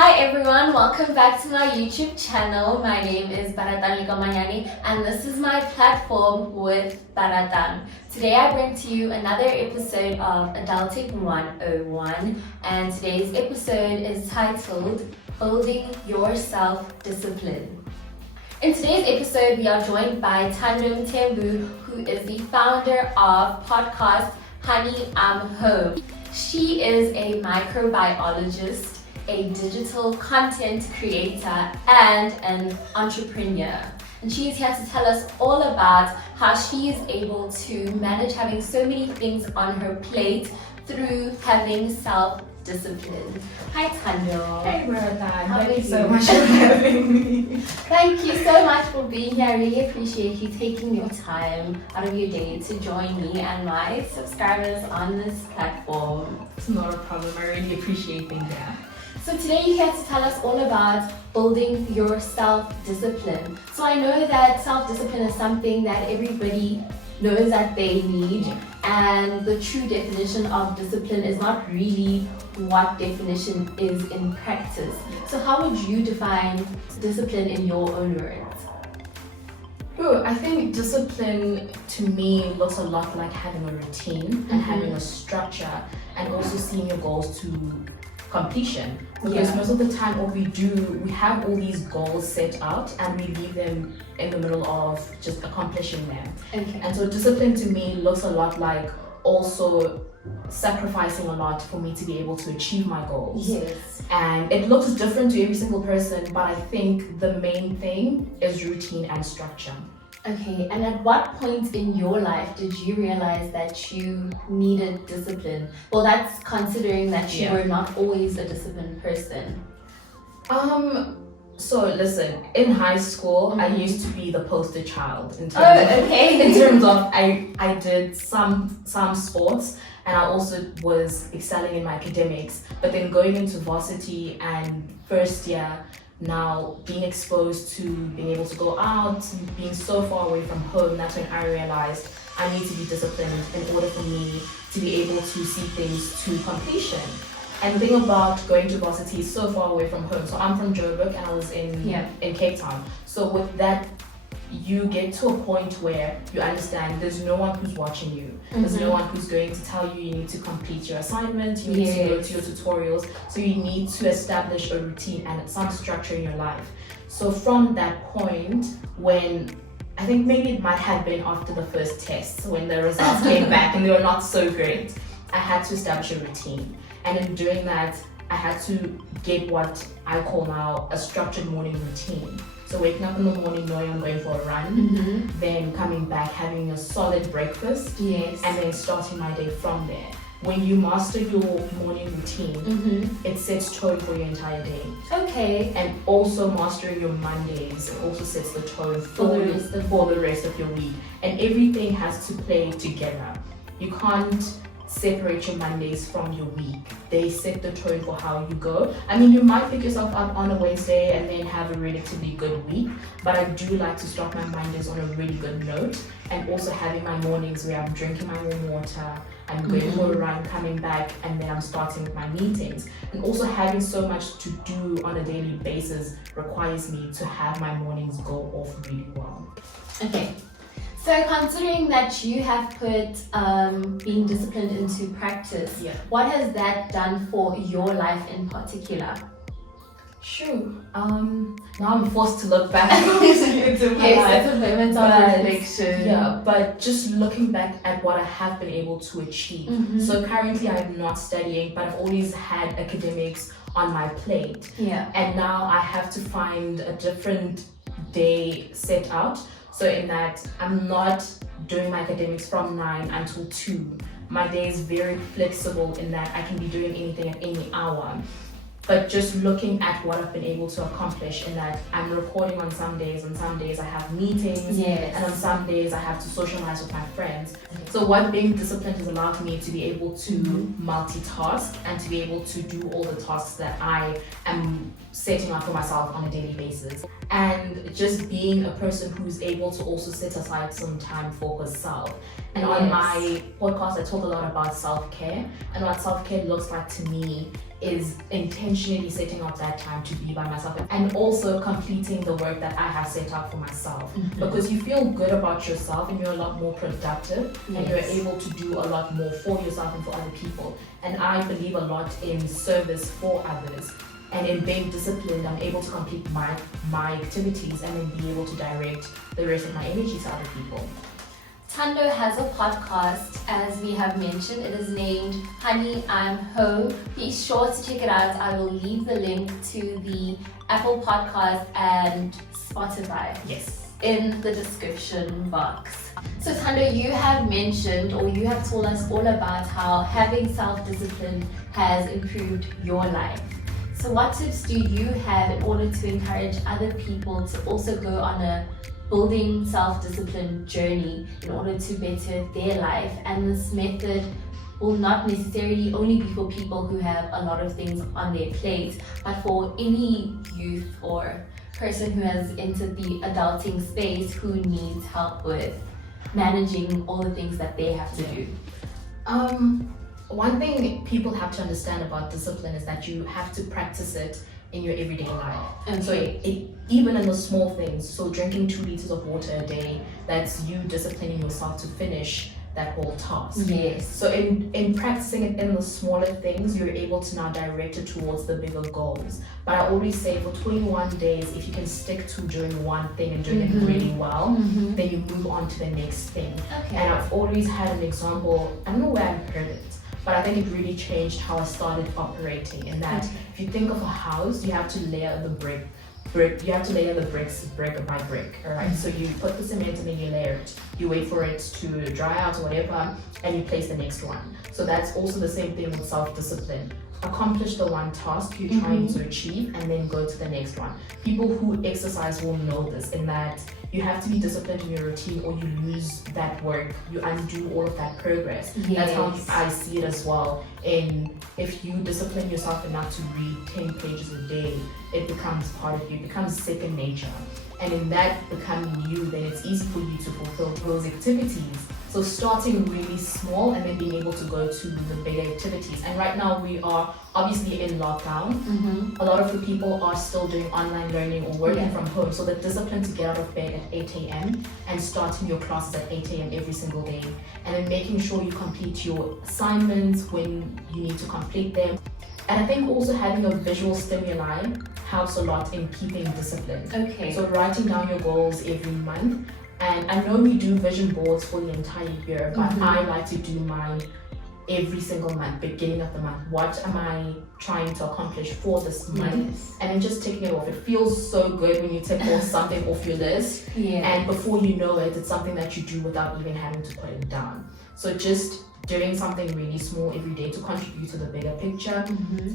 Hi everyone, welcome back to my YouTube channel. My name is Baratang and this is my platform with Baratang. Today I bring to you another episode of Adulting 101 and today's episode is titled Building Your Self-Discipline. In today's episode, we are joined by Thando Mthembu, who is the founder of podcast Honey, I'm Home. She is a microbiologist, a digital content creator, and an entrepreneur. And she is here to tell us all about how she is able to manage having so many things on her plate through having self-discipline. Hi Thando. Hey Baratang, Thank you so much for having me. Thank you so much for being here. I really appreciate you taking your time out of your day to join me and my subscribers on this platform. It's not a problem, I really appreciate being here. So today you're here to tell us all about building your self-discipline. So I know that self-discipline is something that everybody knows that they need, and the true definition of discipline is not really what definition is in practice. So how would you define discipline in your own words? I think discipline to me looks a lot like having a routine and having a structure and also seeing your goals to completion, because most of the time what we do, we have all these goals set out and we leave them in the middle of just accomplishing them. And so discipline to me looks a lot like also sacrificing a lot for me to be able to achieve my goals. And it looks different to every single person, but I think the main thing is routine and structure. Okay, and at what point in your life did you realize that you needed discipline? Well, that's considering that you were not always a disciplined person. So listen, in high school, I used to be the poster child in terms of I did some sports and I also was excelling in my academics, but then going into varsity and first year, now being exposed to being able to go out, being so far away from home, that's when I realized I need to be disciplined in order for me to be able to see things to completion. And the thing about going to varsity is so far away from home. So I'm from Joburg and I was in Cape Town. So with that, you get to a point where you understand there's no one who's watching you. There's no one who's going to tell you need to complete your assignment, you need to go to your tutorials. So you need to establish a routine and some structure in your life. So from that point, when I think maybe it might have been after the first test, when the results came back and they were not so great, I had to establish a routine. And in doing that, I had to get what I call now a structured morning routine. So waking up in the morning knowing I'm going for a run, then coming back, having a solid breakfast, and then starting my day from there. When you master your morning routine, it sets tone for your entire day. Okay. And also mastering your Mondays, it also sets the tone for the rest of your week. And everything has to play together. You can't separate your Mondays from your week. They set the tone for how you go. I mean, you might pick yourself up on a Wednesday and then have a relatively good week, but I do like to start my Mondays on a really good note, and also having my mornings where I'm drinking my warm water, I'm going for a run, coming back, and then I'm starting with my meetings. And also having so much to do on a daily basis requires me to have my mornings go off really well. Okay. So considering that you have put being disciplined into practice, what has that done for your life in particular? Sure. Now I'm forced to look back into my life. It's a moment of reflection. Yeah, but just looking back at what I have been able to achieve. So currently I'm not studying, but I've always had academics on my plate. And now I have to find a different day set out. So in that, I'm not doing my academics from 9 until 2. My day is very flexible in that I can be doing anything at any hour. But just looking at what I've been able to accomplish in that I'm recording on some days I have meetings, and on some days I have to socialize with my friends. So what being disciplined has allowed me to be able to multitask and to be able to do all the tasks that I am setting up for myself on a daily basis. And just being a person who's able to also set aside some time for herself. And on my podcast, I talk a lot about self-care. And what self-care looks like to me is intentionally setting up that time to be by myself and also completing the work that I have set up for myself. Because you feel good about yourself and you're a lot more productive and you're able to do a lot more for yourself and for other people. And I believe a lot in service for others. And in being disciplined, I'm able to complete my activities and then be able to direct the rest of my energy to other people. Thando has a podcast, as we have mentioned. It is named Honey, I'm Ho. Be sure to check it out. I will leave the link to the Apple Podcast and Spotify in the description box. So Thando, you have mentioned, or you have told us all about how having self-discipline has improved your life. So what tips do you have in order to encourage other people to also go on a building self-discipline journey in order to better their life? And this method will not necessarily only be for people who have a lot of things on their plate, but for any youth or person who has entered the adulting space who needs help with managing all the things that they have to do. One thing people have to understand about discipline is that you have to practice it in your everyday life. And so even in the small things, so drinking 2 liters of water a day, that's you disciplining yourself to finish that whole task. Yes. So in practicing it in the smaller things, you're able to now direct it towards the bigger goals. But I always say for 21 days, if you can stick to doing one thing and doing it really well, then you move on to the next thing. And I've always had an example, I don't know where I've heard it, but I think it really changed how I started operating in that if you think of a house, you have to layer the brick, you have to layer the bricks brick by brick, all right? So you put the cement and then you layer it. You wait for it to dry out or whatever, and you place the next one. So that's also the same thing with self-discipline. Accomplish the one task you're trying to achieve and then go to the next one. People who exercise will know this, in that you have to be disciplined in your routine or you lose that work, you undo all of that progress. That's how I see it as well. And if you discipline yourself enough to read 10 pages a day, it becomes part of you, it becomes second nature. And in that becoming you, then it's easy for you to fulfill those activities. So starting really small and then being able to go to the bigger activities. And right now we are obviously in lockdown. A lot of the people are still doing online learning or working from home. So the discipline to get out of bed at 8 a.m. and starting your classes at 8 a.m. every single day. And then making sure you complete your assignments when you need to complete them. And I think also having a visual stimuli helps a lot in keeping discipline. So writing down your goals every month. And I know we do vision boards for the entire year, but I like to do mine every single month, beginning of the month. What am I trying to accomplish for this month? And then just ticking it off. It feels so good when you tick off something off your list. And before you know it, it's something that you do without even having to put it down. So just doing something really small every day to contribute to the bigger picture.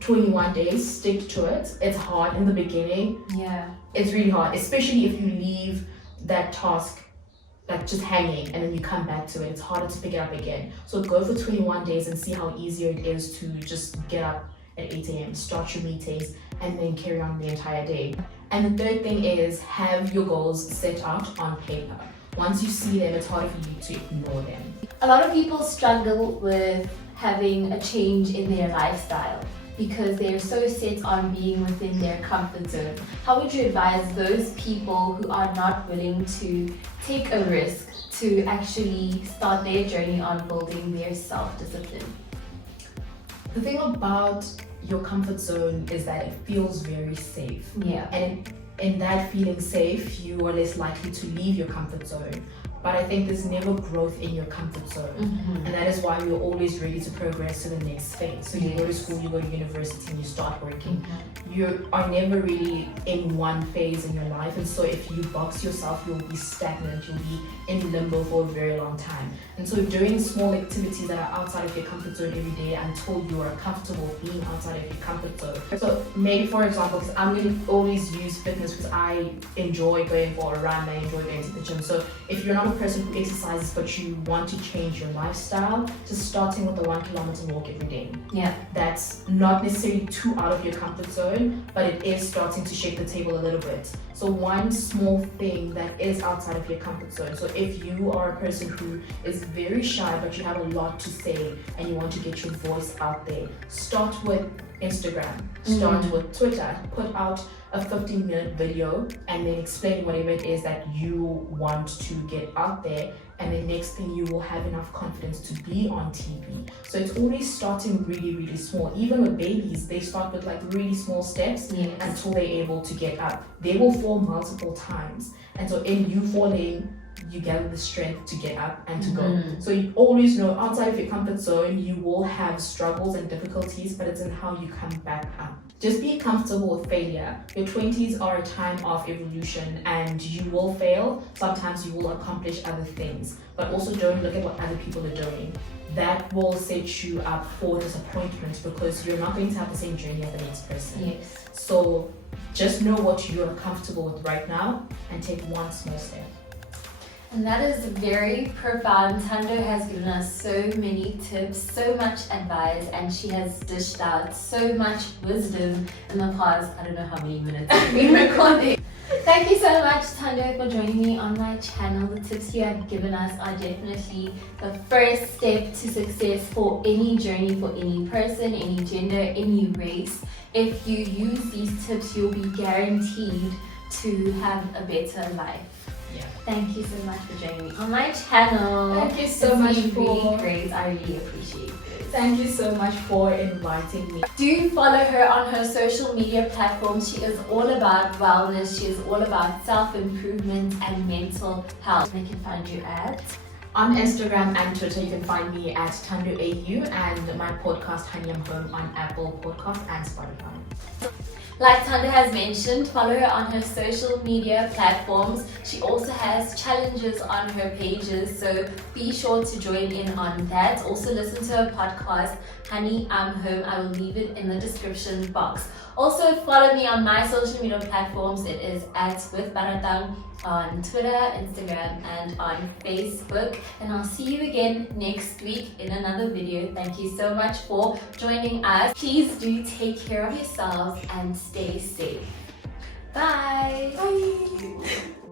21 days, stick to it. It's hard in the beginning. It's really hard, especially if you leave that task like just hanging and then you come back to it. It's harder to pick it up again. So go for 21 days and see how easier it is to just get up at 8 a.m., start your meetings, and then carry on the entire day. And the third thing is have your goals set out on paper. Once you see them, it's harder for you to ignore them. A lot of people struggle with having a change in their lifestyle because they're so set on being within their comfort zone. How would you advise those people who are not willing to take a risk to actually start their journey on building their self-discipline? The thing about your comfort zone is that it feels very safe. And in that feeling safe, you are less likely to leave your comfort zone. But I think there's never growth in your comfort zone. And that is why you're always ready to progress to the next phase. So you go to school, you go to university, and you start working. You are never really in one phase in your life. And so if you box yourself, you'll be stagnant, you'll be in limbo for a very long time. And so doing small activities that are outside of your comfort zone every day until you are comfortable being outside of your comfort zone. So maybe, for example, because I'm going to always use fitness because I enjoy going for a run, I enjoy going to the gym. So if you're not a a person who exercises but you want to change your lifestyle, just starting with a 1 kilometer walk every day. Yeah. That's not necessarily too out of your comfort zone, but it is starting to shake the table a little bit. So one small thing that is outside of your comfort zone. So if you are a person who is very shy but you have a lot to say and you want to get your voice out there, start with Instagram, start with Twitter, put out a 15-minute video and then explain whatever it is that you want to get out there, and the next thing you will have enough confidence to be on TV. So it's always starting really, really small. Even with babies, they start with like really small steps until they're able to get up. They will fall multiple times, and so in you falling, you gather the strength to get up and to go. So you always know outside of your comfort zone, you will have struggles and difficulties, but it's in how you come back up. Just be comfortable with failure. Your 20s are a time of evolution and you will fail. Sometimes you will accomplish other things, but also don't look at what other people are doing. That will set you up for disappointment because you're not going to have the same journey as the next person. Yes. So just know what you are comfortable with right now and take one small step. And that is very profound. Thando has given us so many tips, so much advice, and she has dished out so much wisdom in the past, I don't know how many minutes we've been recording. Thank you so much, Thando, for joining me on my channel. The tips you have given us are definitely the first step to success for any journey, for any person, any gender, any race. If you use these tips, you'll be guaranteed to have a better life. Yeah. Thank you so much for joining me on my channel. Thank you so much It's been for really great. I really appreciate it. Thank you so much for inviting me. Do follow her on her social media platforms. She is all about wellness. She is all about self-improvement and mental health. They can find you at On Instagram and Twitter, you can find me at Thando AU and my podcast Thando Mthembu on Apple Podcasts and Spotify. Like Thando has mentioned, follow her on her social media platforms. She also has challenges on her pages, so be sure to join in on that. Also listen to her podcast, Honey, I'm Home. I will leave it in the description box. Also follow me on my social media platforms. It is at with Baratang on Twitter, Instagram, and on Facebook. And I'll see you again next week in another video. Thank you so much for joining us. Please do take care of yourselves and stay safe. Bye. Bye.